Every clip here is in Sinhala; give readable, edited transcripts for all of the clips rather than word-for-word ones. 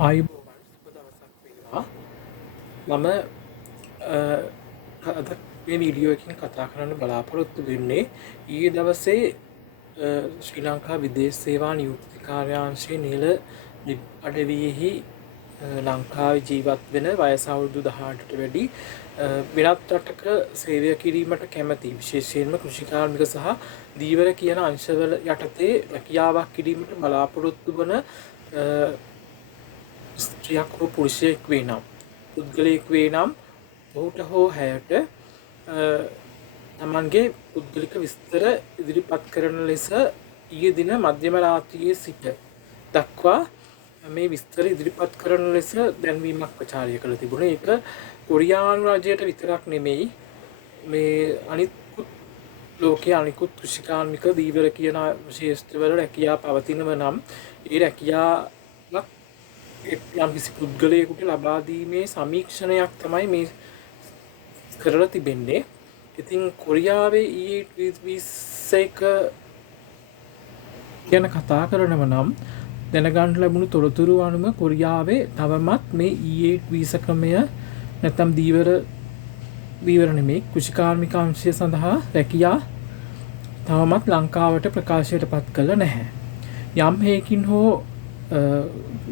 ආයුබෝවන් සුබ දවසක් වේවා. මම අද මේ වීඩියෝ එකකින් කතා කරන්න බලාපොරොත්තු වෙන්නේ ඊයේ දවසේ ශ්‍රී ලංකා විදේශ සේවා නියුක්ති කාර්යාංශයේ නිල අඩවියෙහි ලංකාවේ ජීවත් වෙන වයස අවුරුදු 18ට වැඩි වෙනත් රටක සේවය කිරීමට කැමැති විශේෂයෙන්ම කෘෂිකාර්මික සහ දීවර කියන අංශවල යටතේ රැකියාවක් කිරීමට බලාපොරොත්තු වන ස්ත්‍රියක් හෝ පුරුෂයෙක් වේ නම් පුද්ගලයෙක් වේ නම් ඔහුට හෝ හැයට තමන්ගේ පුද්ගලික විස්තර ඉදිරිපත් කරන ලෙස ඊයේ දින මධ්‍යම රාත්‍රියේ සිට දක්වා මේ විස්තර ඉදිරිපත් කරන ලෙස දැන්වීමක් ප්‍රචාරය කළ තිබුණා. ඒක කොරියානු රජයට විතරක් නෙමෙයි මේ අනිකුත් ලෝකයේ අනිකුත් කෘෂිකාර්මික දීවර කියන ශේෂ්ත්‍රවල රැකියාව පවතිනව නම් ඒ රැකියාවක් යම් කිසි පුද්ගලයෙකුට ලබා දීමේ සමීක්ෂණයක් තමයි මේ කරලා තිබෙන්නේ. ඉතින් කොරියාවේ E8 ගැන කතා කරනව නම් දැනගන්න ලැබුණු තොරතුරු අනුව කොරියාවේ තවමත් මේ E8 වීසා ක්‍රමය නැත්නම් දීවර නෙමෙයි කෘෂිකාර්මික අංශය සඳහා රැකියා තවමත් ලංකාවට ප්‍රකාශයට පත් කළ නැහැ. යම් හේකින් හෝ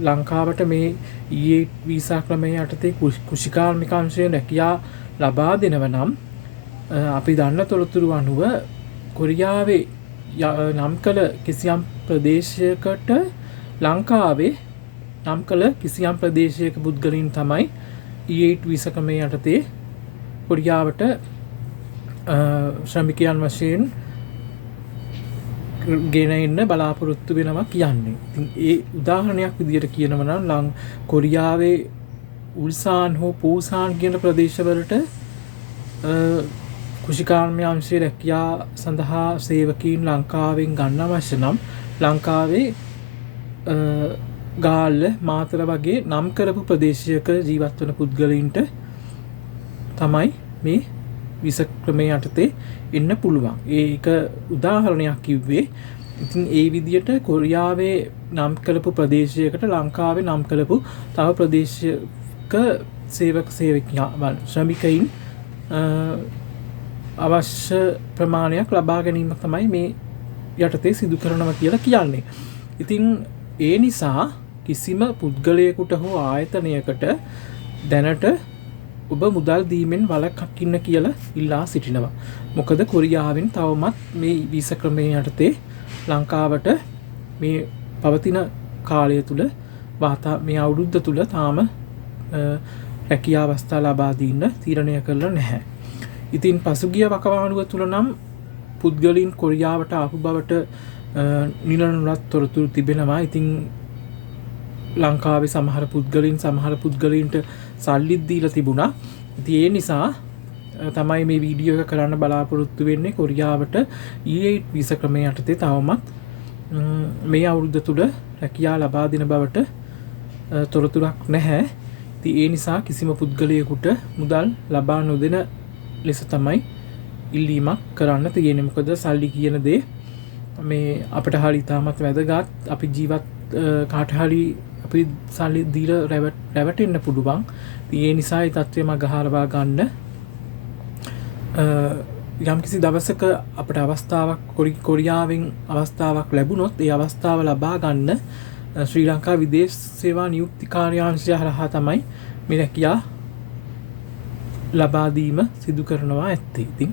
ලංකාවට මේ E8 වීසා ක්‍රමය යටතේ කෘෂිකාර්මික අංශයෙන් රැකියා ලබා දෙනව නම් අපි දන්න තොරතුරු අනුව කොරියාවේ නම් කළ කිසියම් ප්‍රදේශයකට ලංකාවේ නම් කළ කිසියම් ප්‍රදේශයක පුද්ගලයන් තමයි E8 වීසා ක්‍රමය යටතේ කොරියාවට ශ්‍රමිකයන් වශයෙන් ගෙන එන්න බලාපොරොත්තු වෙනවා කියන්නේ. ඉතින් ඒ උදාහරණයක් විදිහට කියනවා නම් කොරියාවේ උල්සාන් හෝ පූසාන් කියන ප්‍රදේශවලට කෘෂිකාර්මික අංශයේ රැකියා සඳහා සේවකීන් ලංකාවෙන් ගන්න අවශ්‍ය නම් ලංකාවේ ගාල්ල මාතර වගේ නම් කරපු ප්‍රදේශයක ජීවත් වන පුද්ගලයින්ට තමයි මේ වීසා ක්‍රමය යටතේ එන්න පුළුවන්. ඒක උදාහරණයක් කිව්වේ. ඉතින් ඒ විදිහට කොරියාවේ නම් කරපු ප්‍රදේශයකට ලංකාවේ නම් කරපු තව ප්‍රදේශයක සේවකයන් ශ්‍රමිකයින් අවශ්‍ය ප්‍රමාණයක් ලබා ගැනීම තමයි මේ යටතේ සිදු කරනවා කියලා කියන්නේ. ඉතින් ඒ නිසා කිසිම පුද්ගලයෙකුට හෝ ආයතනයකට දැනට ඔබ මුදල් දීමෙන් වළකින්න කියලා ඉල්ලා සිටිනවා. මොකද කොරියාවෙන් තවමත් මේ වීසා ක්‍රමය යටතේ ලංකාවට මේ පවතින කාලය තුල මේ අවුරුද්ද තුල තාම රැකියා අවස්ථා ලබා දෙන්න තීරණය කළා නැහැ. ඉතින් පසුගිය වකවානුව තුල නම් පුද්ගලයන් කොරියාවට ආපු බවට නිලනුරත් තොරතුරු තිබෙනවා. ඉතින් ලංකාවේ සමහර පුද්ගලයන්ට සල්ලිත් දීලා තිබුණා. ඉතින් ඒ නිසා තමයි මේ වීඩියෝ එක කරන්න බලාපොරොත්තු වෙන්නේ. කොරියාවට E8 වීසා ක්‍රමය යටතේ තවමත් මේ අවුරුද්ද තුල රැකියාව ලබා දෙන බවට තොරතුරක් නැහැ. ඉතින් ඒ නිසා කිසිම පුද්ගලයෙකුට මුදල් ලබා නොදෙන ලෙස තමයි ඉල්ලීමක් කරන්න තියෙන්නේ. මොකද සල්ලි කියන දේ මේ අපිට හරි ඉතාමත් වැදගත්. අපි ජීවත් කාට හරි අපි සල්ලි දීලා රැවටෙන්න පුළුවන්. ඒ නිසා ඒ තත්ත්වය මගහරවා ගන්න යම්කිසි දවසක අපට අවස්ථාවක් කොරියාවෙන් අවස්ථාවක් ලැබුණොත් ඒ අවස්ථාව ලබා ගන්න ශ්‍රී ලංකා විදේශ සේවා නියුක්ති කාර්යාංශය හරහා තමයි මේ රැකියාව ලබා දීම සිදු කරනවා ඇත්තේ. ඉතින්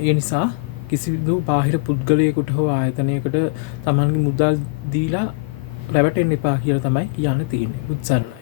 ඒ නිසා කිසිදු බාහිර පුද්ගලයෙකුට හෝ ආයතනයකට තමන්ගේ මුදල් දීලා රැවටෙන්න එපා කියලා තමයි කියන්න තියෙන්නේ. උත්සන්නයි.